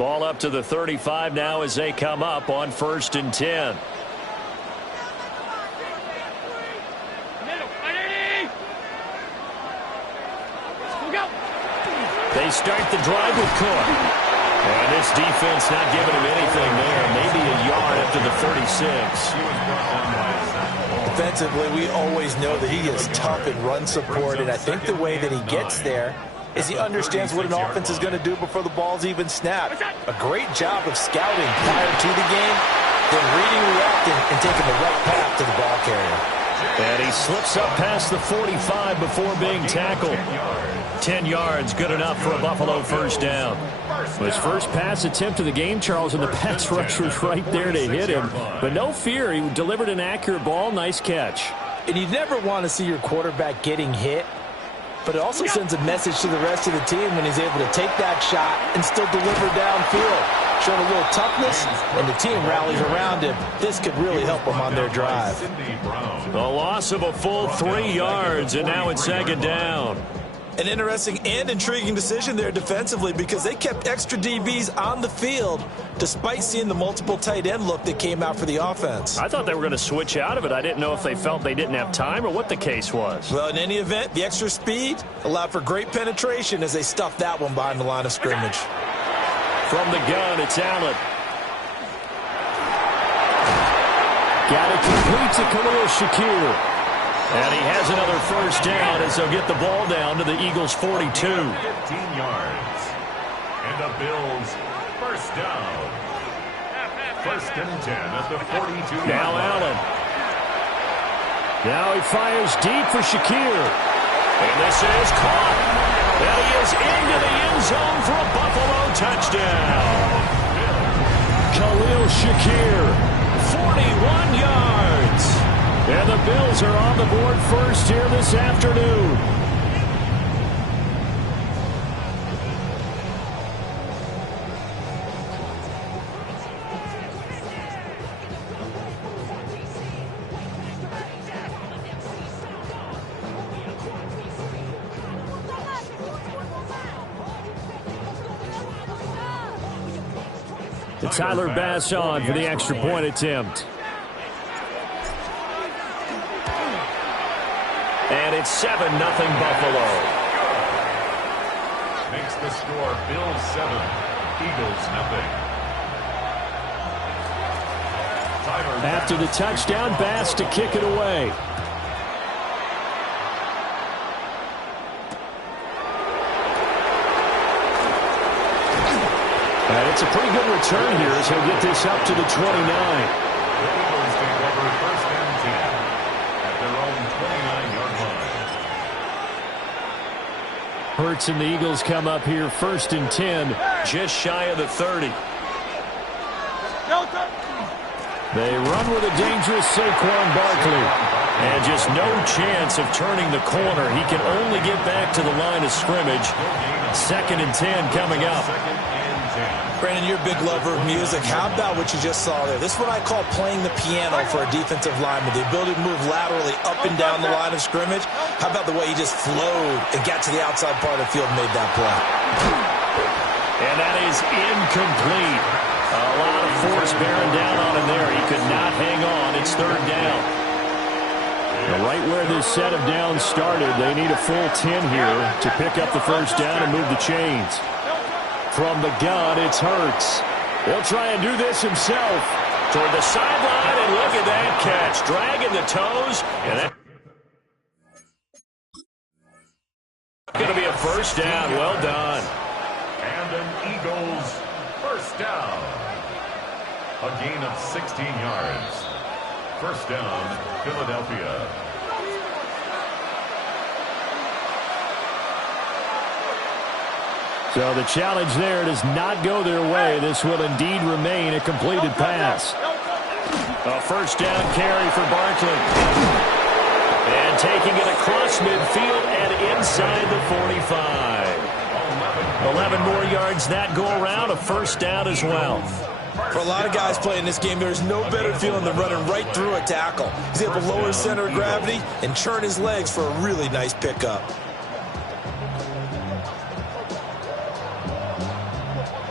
Ball up to the 35 now as they come up on 1st and 10. They start the drive with Cook. And this defense not giving him anything there. Maybe a yard up to the 36. Defensively, we always know that he is tough in run support, and I think the way that he gets there is he understands what an offense is going to do before the ball's even snapped. A great job of scouting prior to the game, then reading, reacting, and taking the right path to the ball carrier. And he slips up past the 45 before being tackled. 10 yards, good enough for a Buffalo first down. His first pass attempt of the game, Charles, and the pass rush was right there to hit him. But no fear, he delivered an accurate ball. Nice catch. And you never want to see your quarterback getting hit, but it also sends a message to the rest of the team when he's able to take that shot and still deliver downfield. Showing a little toughness, and the team rallies around him. This could really help them on their drive. A loss of a full 3 yards, and now it's 2nd down. An interesting and intriguing decision there defensively because they kept extra DBs on the field despite seeing the multiple tight end look that came out for the offense. I thought they were going to switch out of it. I didn't know if they felt they didn't have time or what the case was. Well, in any event, the extra speed allowed for great penetration as they stuffed that one behind the line of scrimmage. From the gun, it's Allen. Got it complete to Khalil Shakir. And he has another first down as they'll get the ball down to the Eagles' 42. 15 yards. And the Bills first down. 1st and 10 at the 42. Now Allen. Now he fires deep for Shakir. And this is caught. And he is into the end zone for a Buffalo touchdown. Khalil Shakir, 41 yards. And the Bills are on the board first here this afternoon. Tyler Bass on for the extra point attempt. And it's 7-0 Buffalo. Makes the score Bills 7, Eagles nothing. After the touchdown, Bass to kick it away. And it's a pretty good return here as he'll get this up to the 29. Hurts and the Eagles come up here 1st and 10, just shy of the 30. They run with a dangerous Saquon Barkley. And just no chance of turning the corner. He can only get back to the line of scrimmage. 2nd and 10 coming up. Brandon, you're a big lover of music. How about what you just saw there? This is what I call playing the piano for a defensive lineman. The ability to move laterally up and down the line of scrimmage. How about the way he just flowed and got to the outside part of the field and made that play? And that is incomplete. A lot of force bearing down on him there. He could not hang on. It's 3rd down. And right where this set of downs started, they need a full 10 here to pick up the first down and move the chains. From the gun, it's Hurts. He'll try and do this himself. Toward the sideline, and look at that catch. Dragging the toes. And that's going to be a first down. Well done. And an Eagles first down. A gain of 16 yards. First down, Philadelphia. So the challenge there does not go their way. This will indeed remain a completed pass. A first down carry for Barkley. And taking it across midfield and inside the 45. 11 more yards that go around. A first down as well. For a lot of guys playing this game, there's no better feeling than running right through a tackle. He's able to lower his center of gravity and churn his legs for a really nice pickup.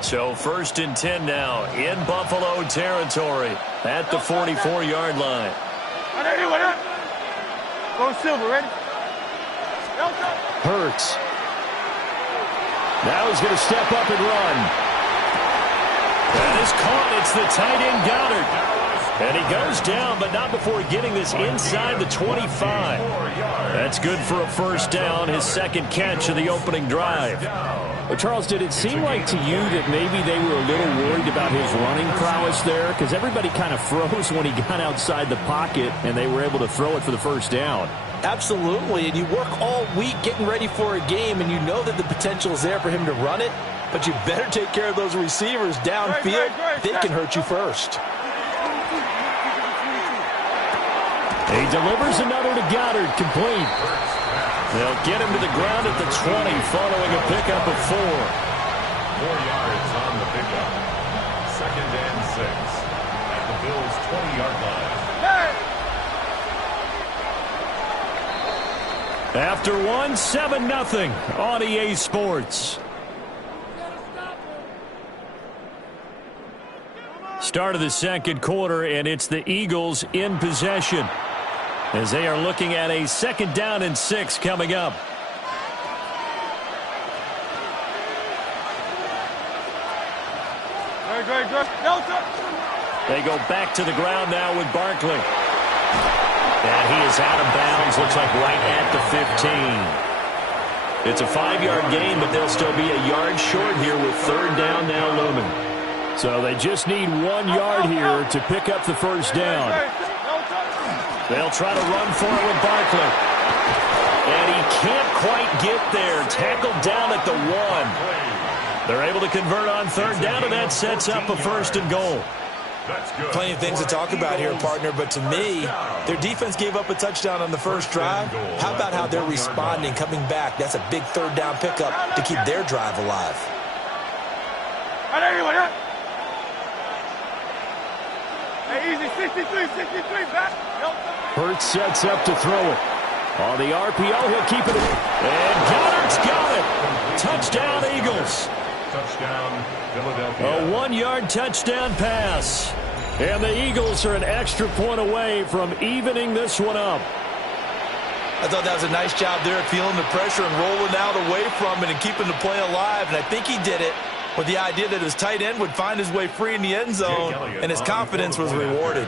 So 1st and 10 now in Buffalo territory at the 44-yard line. Go Silver, ready? Hurts. Now he's going to step up and run. That is caught. It's the tight end Goddard. And he goes down, but not before getting this inside the 25. That's good for a first down, his second catch of the opening drive. Well, Charles, did it seem like to you that maybe they were a little worried about his running prowess there? Because everybody kind of froze when he got outside the pocket, and they were able to throw it for the first down. Absolutely, and you work all week getting ready for a game, and you know that the potential is there for him to run it, but you better take care of those receivers downfield. They can hurt you first. He delivers another to Goddard, complete. They'll get him to the ground at the 20 following a pickup of 4. 4 yards on the pickup. 2nd and 6 at the Bills' 20-yard line. After 1, 7-0 on EA Sports. Start of the second quarter, and it's the Eagles in possession as they are looking at a 2nd down and 6 coming up. They go back to the ground now with Barkley. And he is out of bounds, looks like right at the 15. It's a 5-yard gain, but they'll still be a yard short here with 3rd down now looming. So they just need 1 yard here to pick up the first down. They'll try to run for it with Barkley. And he can't quite get there. Tackled down at the 1. They're able to convert on 3rd down, and that sets up a 1st and goal. Plenty of things to talk about here, partner, but to me, their defense gave up a touchdown on the first drive. How about how they're responding, coming back? That's a big 3rd down pickup to keep their drive alive. Easy, 63, back. Hurts sets up to throw it. On the RPO, he'll keep it. And Goddard's got it. Touchdown, Eagles. Touchdown, Philadelphia. A 1-yard touchdown pass. And the Eagles are an extra point away from evening this one up. I thought that was a nice job there, feeling the pressure and rolling out away from it and keeping the play alive. And I think he did it with the idea that his tight end would find his way free in the end zone, and his confidence was rewarded.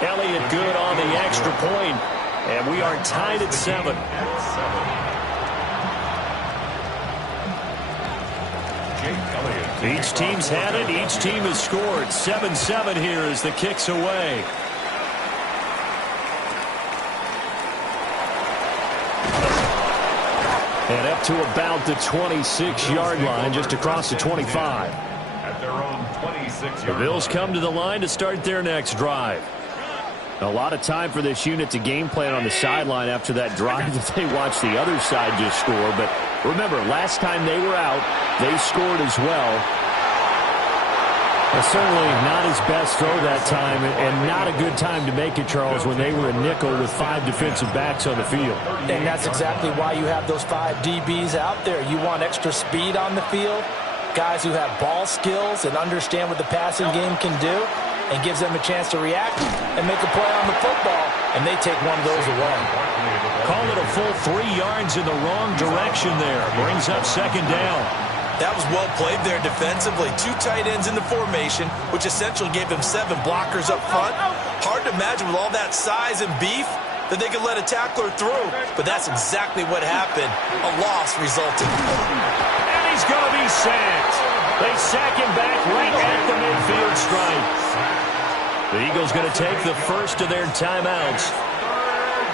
Elliott good on the extra point, and we are tied at 7. Each team's had it. Each team has scored. 7-7 here as the kick's away. And up to about the 26-yard line, just across the 25. At their own 26-yard The Bills line. come to the line to start their next drive. A lot of time for this unit to game plan on the sideline after that drive that they watched the other side just score. But remember, last time they were out, they scored as well. Certainly not his best throw that time, and not a good time to make it, Charles, when they were a nickel with 5 defensive backs on the field. And that's exactly why you have those 5 DBs out there. You want extra speed on the field, guys who have ball skills and understand what the passing game can do, and gives them a chance to react and make a play on the football, and they take one of those away. Call it a full 3 yards in the wrong direction there. Brings up 2nd down. That was well played there defensively. 2 tight ends in the formation, which essentially gave them 7 blockers up front. Hard to imagine with all that size and beef that they could let a tackler through, but that's exactly what happened. A loss resulted. And he's going to be sacked. They sack him back right at the midfield stripe. The Eagles going to take the first of their timeouts.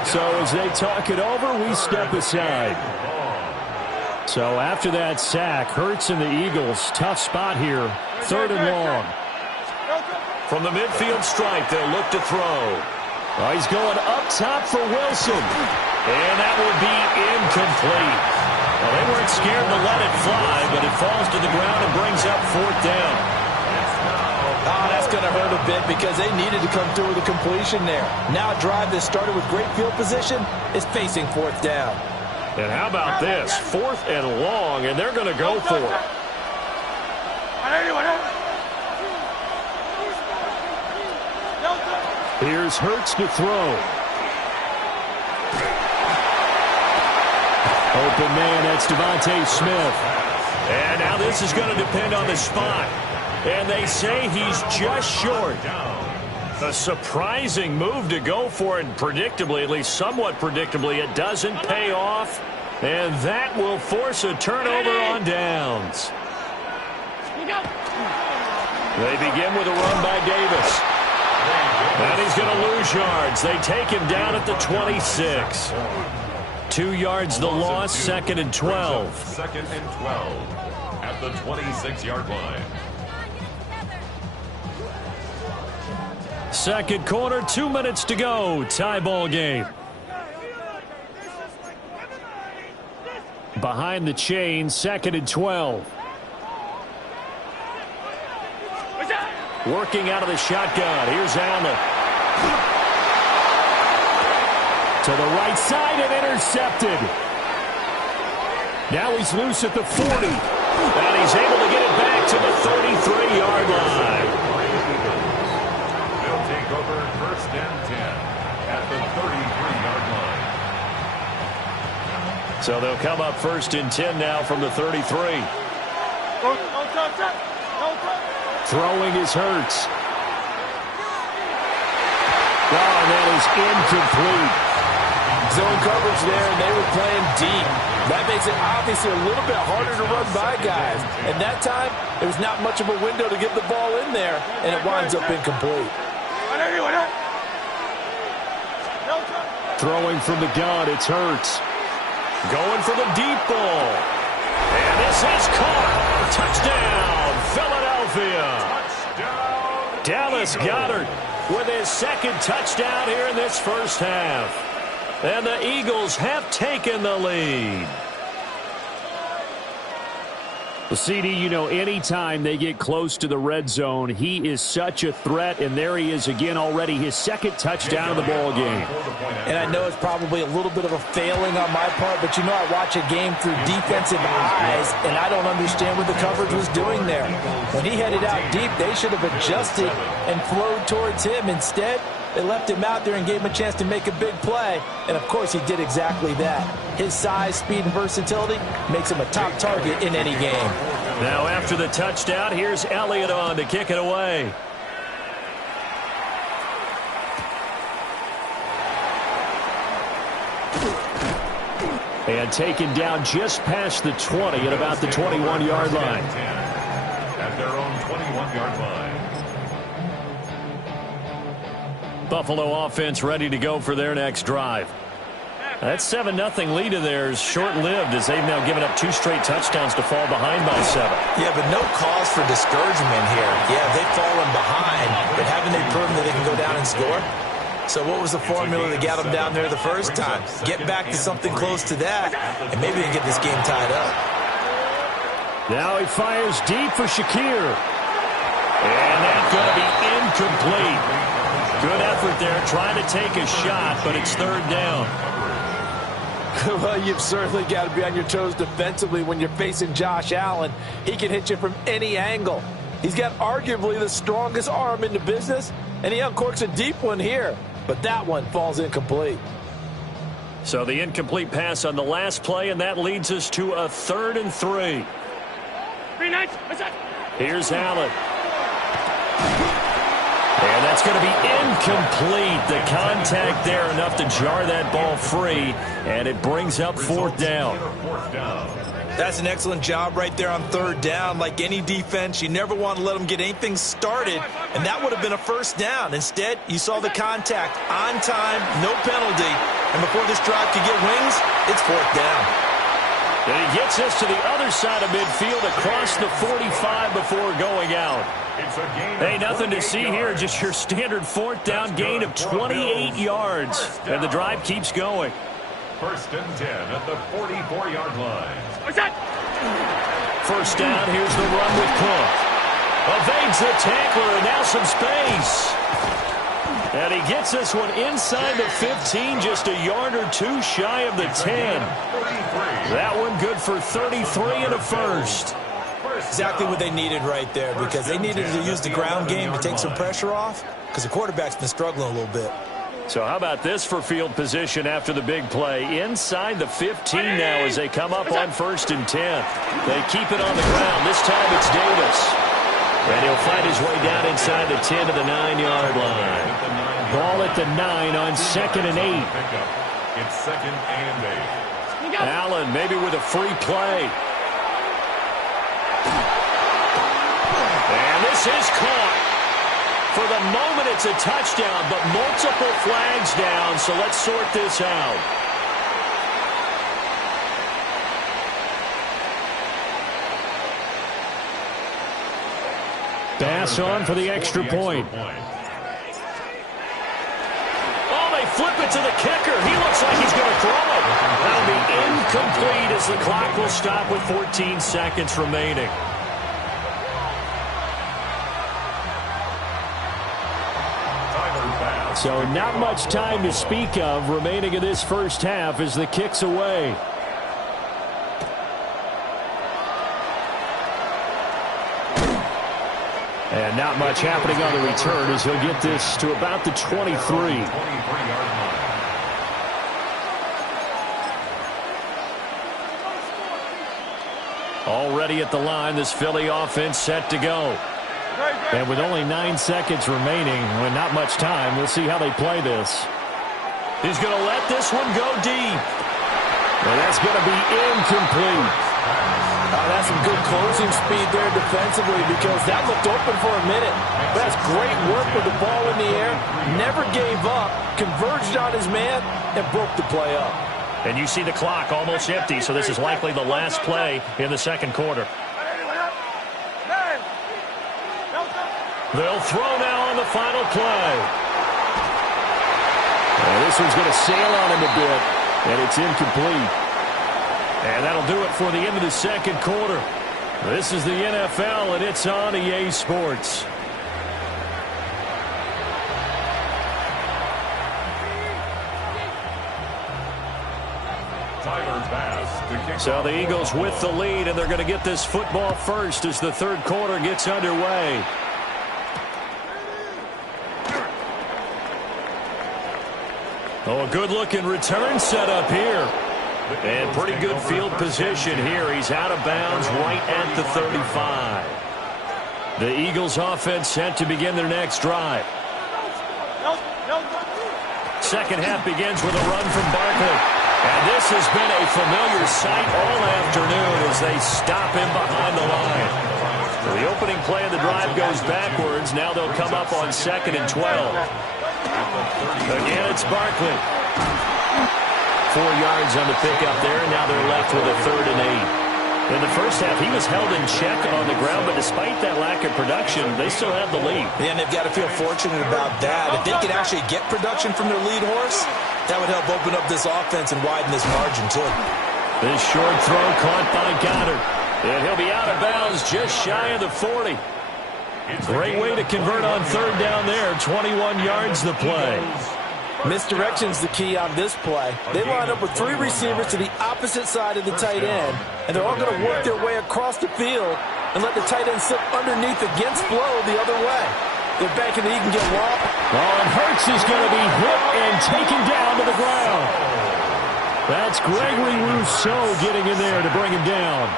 So as they talk it over, we step aside. So after that sack, Hurts and the Eagles, tough spot here, 3rd and long. From the midfield stripe, they'll look to throw. Oh, he's going up top for Wilson. And that will be incomplete. Well, they weren't scared to let it fly, but it falls to the ground and brings up 4th down. Oh, that's going to hurt a bit because they needed to come through with a completion there. Now a drive that started with great field position is facing 4th down. And how about this? 4th and long, and they're going to go for it. Here's Hurts to throw. Open man, that's Devontae Smith. And now this is going to depend on the spot. And they say he's just short. A surprising move to go for it, and predictably, at least somewhat predictably, it doesn't pay off. And that will force a turnover on downs. They begin with a run by Davis. And he's going to lose yards. They take him down at the 26. 2 yards the loss, 2nd and 12. 2nd and 12 at the 26-yard line. Second quarter, 2 minutes to go. Tie ball game. Behind the chain, 2nd and 12. Working out of the shotgun. Here's Allen. To the right side and intercepted. Now he's loose at the 40. And he's able to get it back to the 33-yard line. They'll take over 1st and 10 at the 33-yard line. So they'll come up 1st and 10 now from the 33. Throwing is Hurts. Oh, and that is incomplete. Zone coverage there, and they were playing deep. That makes it obviously a little bit harder to run by guys. And that time, there was not much of a window to get the ball in there, and it winds up incomplete. Throwing from the gun, it's Hurts. Going for the deep ball. And this is caught. Touchdown, Philadelphia. Touchdown, Dallas Goedert with his 2nd touchdown here in this first half. And the Eagles have taken the lead. Well, CD, you know, anytime they get close to the red zone, he is such a threat, and there he is again already, his 2nd touchdown of the ball game. And I know it's probably a little bit of a failing on my part, but you know I watch a game through defensive eyes, and I don't understand what the coverage was doing there. When he headed out deep, they should have adjusted and flowed towards him. Instead, they left him out there and gave him a chance to make a big play. And, of course, he did exactly that. His size, speed, and versatility makes him a top target in any game. Now, after the touchdown, here's Elliott on to kick it away. And taken down just past the 20 at about the 21-yard line. At their own 21-yard line. Buffalo offense ready to go for their next drive. That 7-0 lead of theirs short-lived as they've now given up 2 straight touchdowns to fall behind by 7. Yeah, but no cause for discouragement here. Yeah, they've fallen behind, but haven't they proven that they can go down and score? So what was the formula that got them down there the first time? Get back to something close to that, and maybe they can get this game tied up. Now he fires deep for Shakir. And that's going to be incomplete. Good effort there, trying to take a shot, but it's 3rd down. Well, you've certainly got to be on your toes defensively when you're facing Josh Allen. He can hit you from any angle. He's got arguably the strongest arm in the business, and he uncorks a deep one here. But that one falls incomplete. So the incomplete pass on the last play, and that leads us to a 3rd and 3. Here's Allen. And that's going to be incomplete. The contact there enough to jar that ball free, and it brings up 4th down. That's an excellent job right there on 3rd down. Like any defense, you never want to let them get anything started, and that would have been a 1st down. Instead, you saw the contact on time, no penalty, and before this drive could get wings, it's 4th down. And he gets us to the other side of midfield across the 45 before going out. Hey, nothing to see here, just your standard 4th down gain of 28 yards. And the drive keeps going. 1st and 10 at the 44-yard line. 1st down, here's the run with Cook. Evades the tackler, and now some space. And he gets this one inside the 15, just a yard or two shy of the 10. That one good for 33 and a first. Exactly what they needed right there, because they needed to use the ground game to take some pressure off, because the quarterback's been struggling a little bit. So how about this for field position after the big play? Inside the 15 now as they come up on 1st and 10. They keep it on the ground. This time it's Davis. And he'll fight his way down inside the 10 to the 9-yard line. Ball at the 9 on 2nd and 8. It's 2nd and 8. Allen maybe with a free play. And this is caught. For the moment, it's a touchdown, but multiple flags down, so let's sort this out. Pass on for the extra point. Oh, they flip it to the kicker. He looks like he's going to throw it. That'll be incomplete as the clock will stop with 14 seconds remaining. So not much time to speak of remaining in this first half as the kick's away. And not much happening on the return as he'll get this to about the 23. Already at the line, this Philly offense set to go. And with only 9 seconds remaining, with not much time, we'll see how they play this. He's going to let this one go deep. And that's going to be incomplete. That's some good closing speed there defensively, because that looked open for a minute. But that's great work with the ball in the air. Never gave up, converged on his man, and broke the play up. And you see the clock almost empty, so this is likely the last play in the second quarter. They'll throw now on the final play. And this one's going to sail on him a bit, and it's incomplete. And that'll do it for the end of the second quarter. This is the NFL, and it's on EA Sports. So the Eagles with the lead, and they're going to get this football first as the third quarter gets underway. Oh, a good-looking return set up here. And pretty good field position here. He's out of bounds right at the 35. The Eagles offense set to begin their next drive. Second half begins with a run from Barkley. And this has been a familiar sight all afternoon as they stop him behind the line. So the opening play of the drive goes backwards. Now they'll come up on 2nd and 12. Again, it's Barkley. 4 yards on the pickup there, and now they're left with a 3rd and 8. In the first half, he was held in check on the ground, but despite that lack of production, they still have the lead. Yeah, and they've got to feel fortunate about that. If they can actually get production from their lead horse, that would help open up this offense and widen this margin, too. This short throw caught by Goddard. And he'll be out of bounds just shy of the 40. Great way to convert on 3rd down there. 21 yards the play. Misdirection's the key on this play. They line up with 3 receivers to the opposite side of the tight end, and they're all going to work their way across the field and let the tight end slip underneath against flow the other way. They're banking that he can get walled. Oh, and Hurts is going to be hit and taken down to the ground. That's Gregory Rousseau getting in there to bring him down.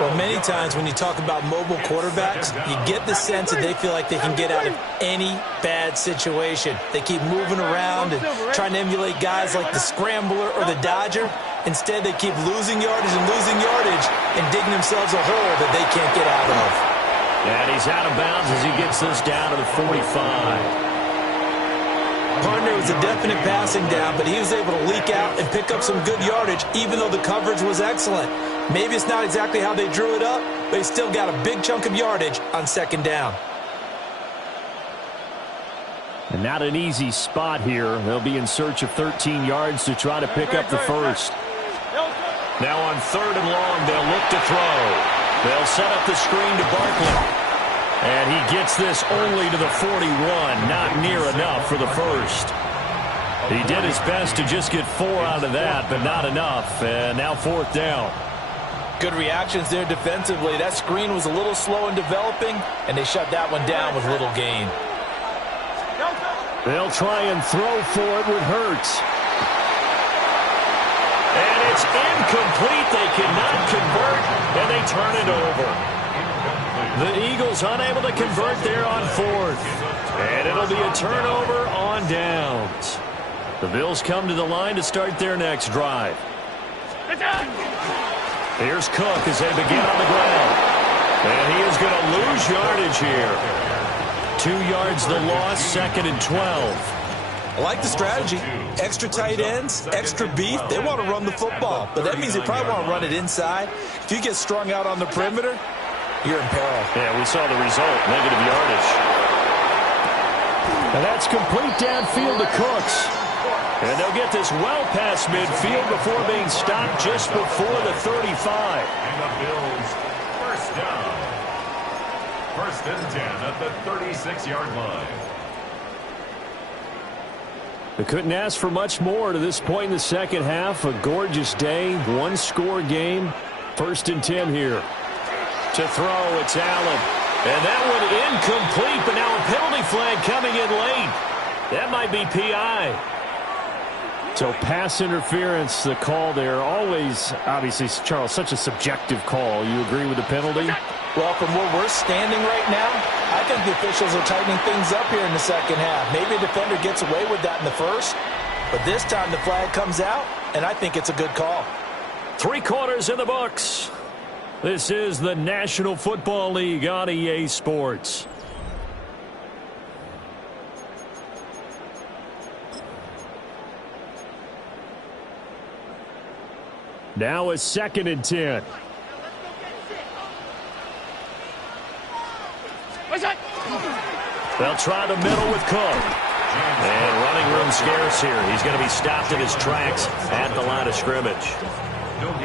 Well, many times when you talk about mobile quarterbacks, you get the sense that they feel like they can get out of any bad situation. They keep moving around and trying to emulate guys like the Scrambler or the Dodger. Instead, they keep losing yardage and digging themselves a hole that they can't get out of. And he's out of bounds as he gets this down to the 45. Partner was a definite passing down, but he was able to leak out and pick up some good yardage, even though the coverage was excellent. Maybe it's not exactly how they drew it up, but he still got a big chunk of yardage on 2nd down. And not an easy spot here. They'll be in search of 13 yards to try to pick up the first. Now on 3rd and long, they'll look to throw. They'll set up the screen to Barkley. And he gets this only to the 41. Not near enough for the first. He did his best to just get 4 out of that, but not enough. And now 4th down. Good reactions there defensively. That screen was a little slow in developing, and they shut that one down with little gain. They'll try and throw for it with Hurts. And it's incomplete. They cannot convert, and they turn it over. The Eagles unable to convert there on 4th. And it'll be a turnover on downs. The Bills come to the line to start their next drive. Here's Cook as they begin on the ground. And he is going to lose yardage here. 2 yards the loss, 2nd and 12. I like the strategy. Extra tight ends, extra beef. They want to run the football, but that means they probably want to run it inside. If you get strung out on the perimeter, you're in peril. Yeah, we saw the result, negative yardage. And that's complete downfield to Cooks. And they'll get this well past midfield before being stopped just before the 35. And the Bills, first down. 1st and 10 at the 36-yard line. They couldn't ask for much more to this point in the second half. A gorgeous day, one-score game. 1st and 10 here. To throw, it's Allen. And that one incomplete, but now a penalty flag coming in late. That might be PI. So pass interference, the call there. Always, obviously, Charles, such a subjective call. You agree with the penalty? Well, from where we're standing right now, I think the officials are tightening things up here in the second half. Maybe a defender gets away with that in the first, but this time the flag comes out, and I think it's a good call. 3 quarters in the books. This is the National Football League on EA Sports. Now it's 2nd and 10. They'll try the middle with Cook. And running room scarce here. He's going to be stopped in his tracks at the line of scrimmage.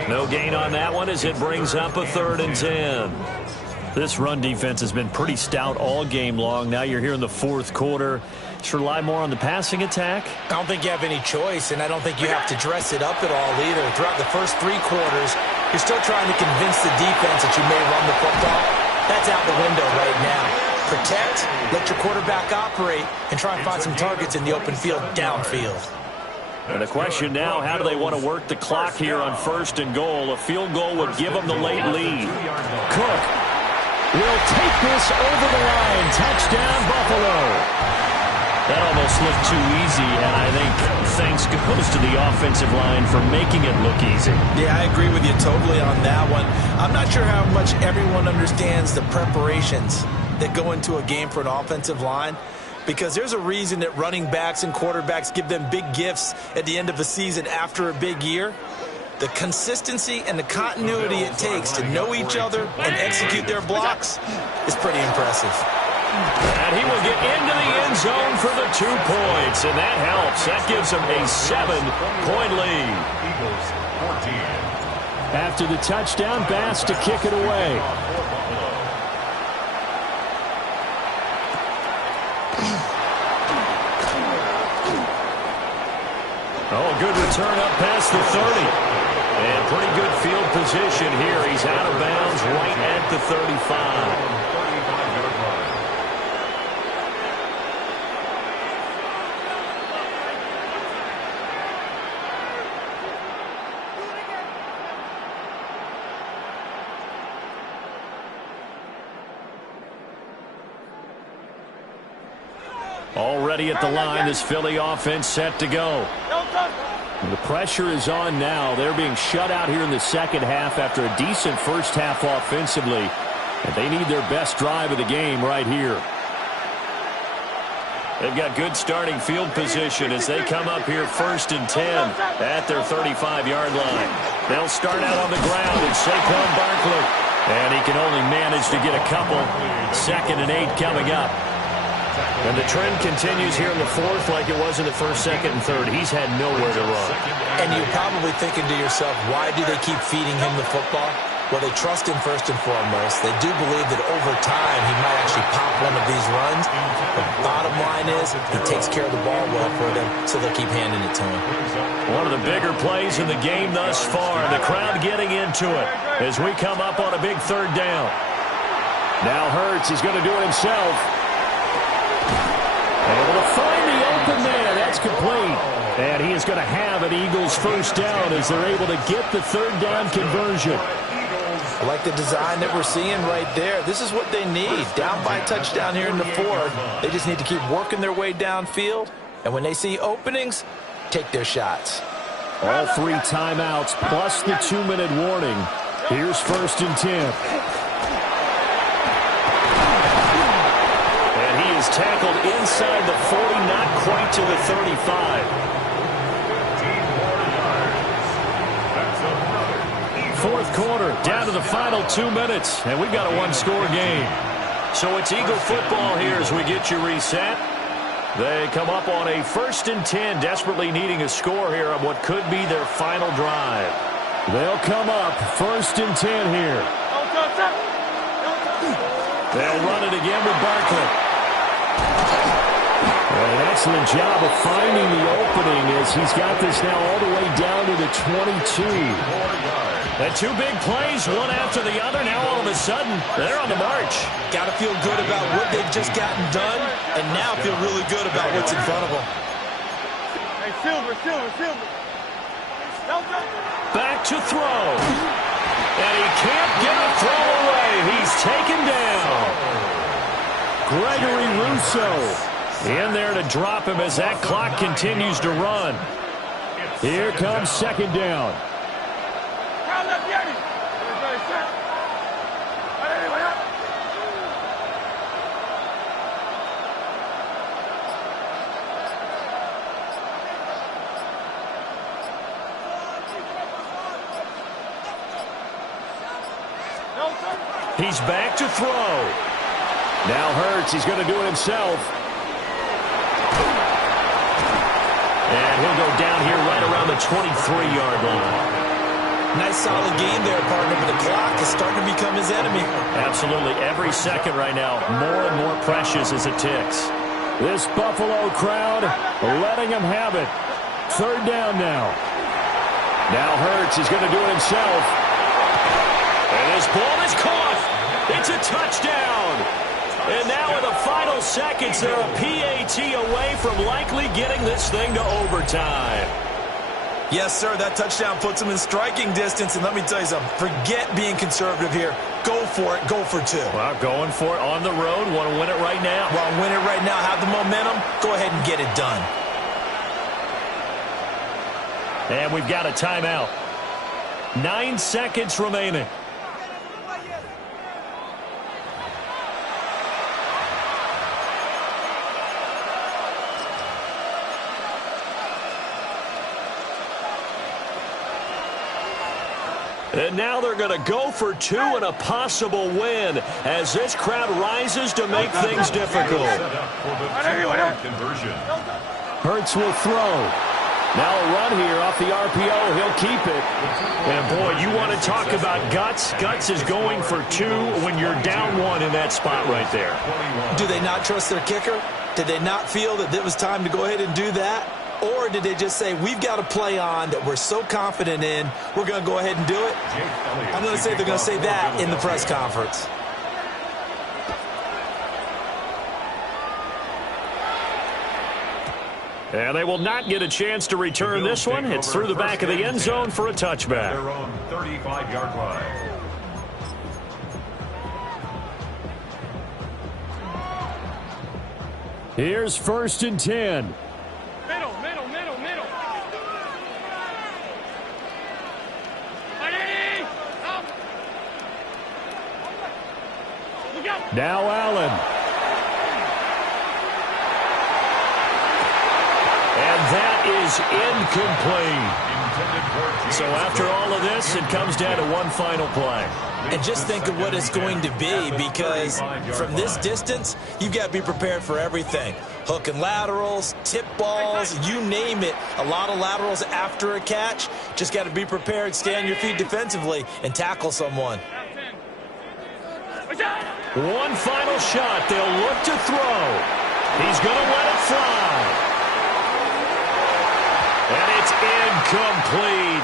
No gain on that one as it brings up a 3rd and 10. This run defense has been pretty stout all game long. Now you're here in the 4th quarter. Just rely more on the passing attack. I don't think you have any choice, and I don't think you have to dress it up at all either. Throughout the first 3 quarters, you're still trying to convince the defense that you may run the football. That's out the window right now. Protect, let your quarterback operate, and try and find some targets in the open field downfield. And the question now, how do they want to work the clock here on 1st and goal? A field goal would give them the late lead. Cook will take this over the line. Touchdown, Buffalo. That almost looked too easy, and I think thanks goes to the offensive line for making it look easy. Yeah, I agree with you totally on that one. I'm not sure how much everyone understands the preparations that go into a game for an offensive line, because there's a reason that running backs and quarterbacks give them big gifts at the end of the season after a big year. The consistency and the continuity it takes to know each other and execute their blocks is pretty impressive. And he will get into the end zone for the 2 points, and that helps. That gives him a 7-point lead. Eagles 14. After the touchdown, Bass to kick it away. Oh, good return up past the 30. And pretty good field position here. He's out of bounds right at the 35. Already at the line, this Philly offense set to go. The pressure is on now. They're being shut out here in the second half after a decent first half offensively. And they need their best drive of the game right here. They've got good starting field position as they come up here 1st and 10 at their 35-yard line. They'll start out on the ground and Saquon Barkley. And he can only manage to get a couple. 2nd and 8 coming up. And the trend continues here in the 4th like it was in the 1st, 2nd, and 3rd. He's had nowhere to run. And you're probably thinking to yourself, why do they keep feeding him the football? Well, they trust him first and foremost. They do believe that over time he might actually pop one of these runs. The bottom line is he takes care of the ball well for them, so they'll keep handing it to him. One of the bigger plays in the game thus far. The crowd getting into it as we come up on a big third down. Now Hurts is going to do it himself. Able to find the open man. That's complete. And he is going to have an Eagles first down as they're able to get the third down conversion. I like the design that we're seeing right there. This is what they need. Down by a touchdown here in the fourth. They just need to keep working their way downfield. And when they see openings, take their shots. All 3 timeouts plus the 2-minute warning. Here's 1st and 10. And he is tackled inside the 40, not quite to the 35. Fourth quarter, down to the final 2 minutes, and we've got a one-score game. So it's Eagle football here as we get you reset. They come up on a 1st and 10, desperately needing a score here on what could be their final drive. They'll come up 1st and 10 here. They'll run it again with Markel. An excellent job of finding the opening as he's got this now all the way down to the 22. And 2 big plays, one after the other. Now all of a sudden, they're on the march. Got to feel good about what they've just gotten done, and now feel really good about what's in front of them. Hey, Silver. Back to throw. And he can't get a throw away. He's taken down. Gregory Rousseau in there to drop him as that clock continues to run. Here comes 2nd down. He's back to throw. Now Hurts, he's going to do it himself. And he'll go down here right around the 23-yard line. Nice solid game there, partner, but the clock is starting to become his enemy. Absolutely. Every second right now, more and more precious as it ticks. This Buffalo crowd letting him have it. 3rd down now. Now Hurts is going to do it himself. And this ball is caught. It's a touchdown. And now in the final seconds, they're a PAT away from likely getting this thing to overtime. Yes, sir, that touchdown puts them in striking distance. And let me tell you something, forget being conservative here. Go for it, go for 2. Well, going for it on the road. Want to win it right now? Want to win it right now, have the momentum, go ahead and get it done. And we've got a timeout. 9 seconds remaining. And now they're going to go for 2 and a possible win as this crowd rises to make things difficult. Hurts will throw. Now a run here off the RPO. He'll keep it. And, boy, you want to talk about guts. Guts is going for 2 when you're down 1 in that spot right there. Do they not trust their kicker? Did they not feel that it was time to go ahead and do that? Or did they just say, we've got a play on that we're so confident in, we're going to go ahead and do it? I'm going to say they're going to say that in the press conference. And they will not get a chance to return this one. It's through the back of the end zone for a touchback. Their own 35-yard line. Here's 1st and 10. Middle. Now Allen. And that is incomplete. So after all of this, it comes down to one final play. And just think of what it's going to be, because from this distance, you've got to be prepared for everything. Hook and laterals, tip balls, you name it. A lot of laterals after a catch. Just got to be prepared, stay on your feet defensively, and tackle someone. One final shot. They'll look to throw. He's going to let it fly. And it's incomplete.